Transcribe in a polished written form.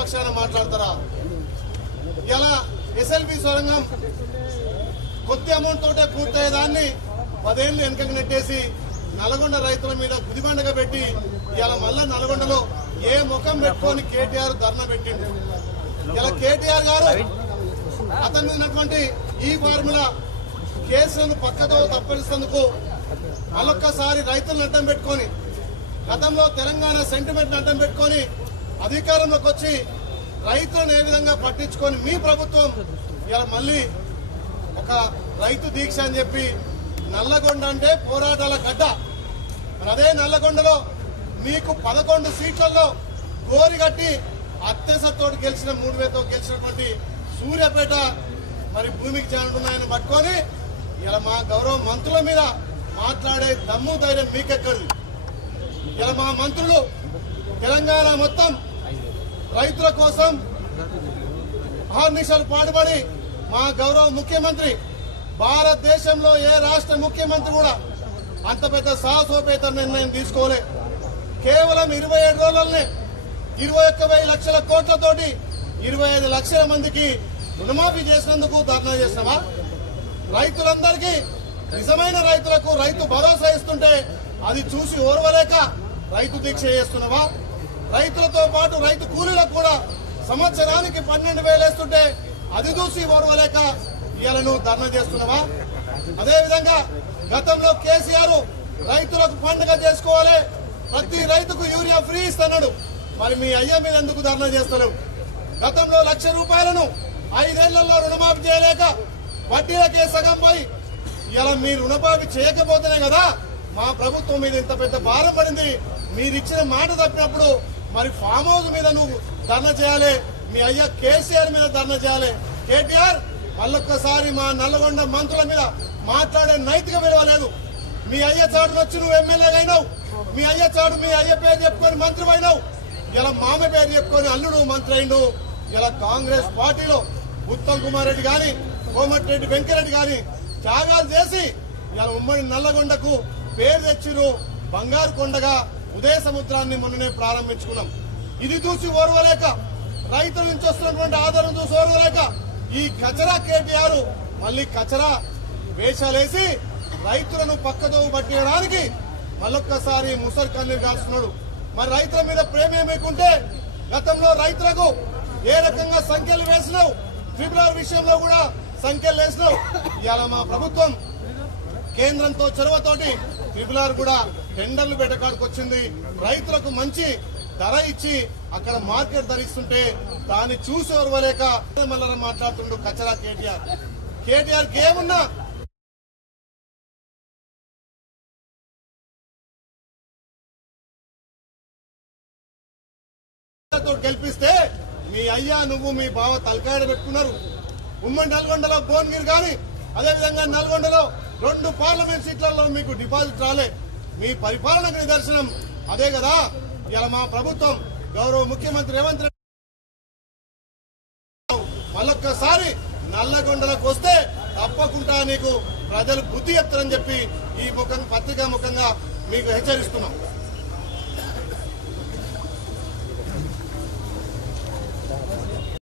పక్షాన మాట్లాడతారా? ఇలా ఎస్ఎల్బి సొరంగం కొద్ది అమౌంట్ తోటే పూర్తయ్యేదాన్ని 10 ఏళ్లు వెనకకు నెట్టేసి నల్గొండ రైతుల మీద గుదిబండగా పెట్టి ఇలా మళ్ళా నల్గొండలో ఏ ముఖం పెట్టుకొని కేటీఆర్ ధర్నా పెట్టిండు. ఇలా కేటీఆర్ గారు అతని మీద ఉన్నటువంటి ఈ ఫార్ములా కేసులను పక్కతో తప్పనిస్తేందుకు మళ్ళొక్కసారి రైతులను అడ్డం పెట్టుకొని గతంలో తెలంగాణ సెంటిమెంట్ అడ్డం పెట్టుకొని అధికారంలోకి వచ్చి రైతులను ఏ విధంగా పట్టించుకొని మీ ప్రభుత్వం ఇలా మళ్ళీ ఒక రైతు దీక్ష అని చెప్పి నల్లగొండ అంటే పోరాటాల గడ్డ. అదే నల్లగొండలో మీకు 11 సీట్లలో గోరిగట్టి అత్యసతోటి గెలిచిన 3,000తో గెలిచినటువంటి సూర్యాపేట మరి భూమికి చేరుతున్నాయని పట్టుకొని ఇలా మా గౌరవ మంత్రుల మీద మాట్లాడే దమ్ము ధైర్యం మీకెక్కడిది? ఇలా మా మంత్రులు తెలంగాణ మొత్తం రైతుల కోసం అహర్నిశలు పాటుపడి మా గౌరవ ముఖ్యమంత్రి భారతదేశంలో ఏ రాష్ట్ర ముఖ్యమంత్రి కూడా అంత పెద్ద సాహసోపేత నిర్ణయం తీసుకోలే. కేవలం 27 రోజులనే 21,000 లక్షల కోట్లతోటి 25 లక్షల మందికి రుణమాఫీ చేసినందుకు ధర్నా చేస్తామా? రైతులందరికీ నిజమైన రైతులకు రైతు భరోసా ఇస్తుంటే అది చూసి ఓర్వలేక రైతు దీక్ష చేస్తున్నావా? రైతులతో పాటు రైతు కూలీలకు కూడా సంవత్సరానికి 12,000 వేస్తుంటే అది చూసి ఓర్వలేక ఇవాళ నువ్వు ధర్నా చేస్తున్నావా? అదేవిధంగా గతంలో కేసీఆర్ రైతులకు పండుగ చేసుకోవాలి, ప్రతి రైతుకు యూరియా ఫ్రీ ఇస్తున్నాడు. మరి మీ అయ్య మీద ఎందుకు ధర్నా చేస్తలేవు? గతంలో 1,00,000 రూపాయలను 5 ఏళ్లలో రుణమాఫీ చేయలేక వడ్డీలకే సగం పోయి ఇలా మీరు రుణమాఫీ చేయకపోతేనే కదా మా ప్రభుత్వం మీద ఇంత పెద్ద భారం పడింది. మీరిచ్చిన మాట తప్పినప్పుడు మరి ఫామ్ హౌస్ మీద నువ్వు ధర్నా చేయాలి, మీ అయ్య కేసీఆర్ మీద ధర్నా చేయాలి. కేటీఆర్ మళ్ళొక్కసారి మా నల్లగొండ మంత్రుల మీద మాట్లాడే నైతిక విలువ లేదు. మీ అయ్య చాటును వచ్చి నువ్వు ఎమ్మెల్యేగా అయినావు, మీ అయ్య చాటు మీ అయ్య పేరు చెప్పుకొని మంత్రి అయినావు, ఇలా మామ పేరు చెప్పుకొని అల్లుడు మంత్రి అయిండు. ఇలా కాంగ్రెస్ పార్టీలో ఉత్తమ్ కుమార్ రెడ్డి గాని కోమటిరెడ్డి వెంకరెడ్డి గాని త్యాగాలు చేసి ఇలా ఉమ్మడి నల్లగొండకు పేరు తెచ్చిరు. బంగారు కొండగా ఉదయ సముద్రాన్ని మొన్ననే ప్రారంభించుకున్నాం. ఇది చూసి ఓర్వలేక రైతుల నుంచి వస్తున్నటువంటి ఆదరణ చూసి ఓర్వలేక ఈ కచరా కేటీఆర్ మళ్ళీ కచరా వేషాలేసి రైతులను పక్కదో పట్టియడానికి మళ్ళొక్కసారి ముసలి కన్నీరు కాస్తున్నాడు. మరి రైతుల మీద ప్రేమ ఏమైకుంటే గతంలో రైతులకు ఏ రకంగా సంఖ్యలు వేసినావు, ట్రిబ్యునల్ విషయంలో కూడా సంఖ్యలు వేసినావు. ఇవాళ మా ప్రభుత్వం కేంద్రంతో చొరవతోటి ట్రిబ్యునల్ కూడా టెండర్లు పెట్టడానికి వచ్చింది. రైతులకు మంచి ధర ఇచ్చి అక్కడ మార్కెట్ ధర ఇస్తుంటే దాన్ని చూసి ఓర్వలేక మళ్ళీ మాట్లాడుతుండు కచరా కేటీఆర్. కేటీఆర్కి ఏమున్నా గెలిపిస్తే మీ అయ్యా నువ్వు మీ బావ తలకాయ పెట్టుకున్నారు. ఉమ్మడి నల్గొండలో భువనగిరి గాని అదేవిధంగా నల్గొండలో 2 పార్లమెంట్ సీట్లలో మీకు డిపాజిట్ రాలే. మీ పరిపాలనకు నిదర్శనం అదే కదా. ఇలా మా ప్రభుత్వం గౌరవ ముఖ్యమంత్రి రేవంత్ రెడ్డి మళ్ళొక్కసారి నల్లగొండలకు వస్తే తప్పకుండా నీకు ప్రజలు బుద్ధి చెప్తారని చెప్పి ఈ పత్రికా ముఖంగా మీకు హెచ్చరిస్తున్నాం.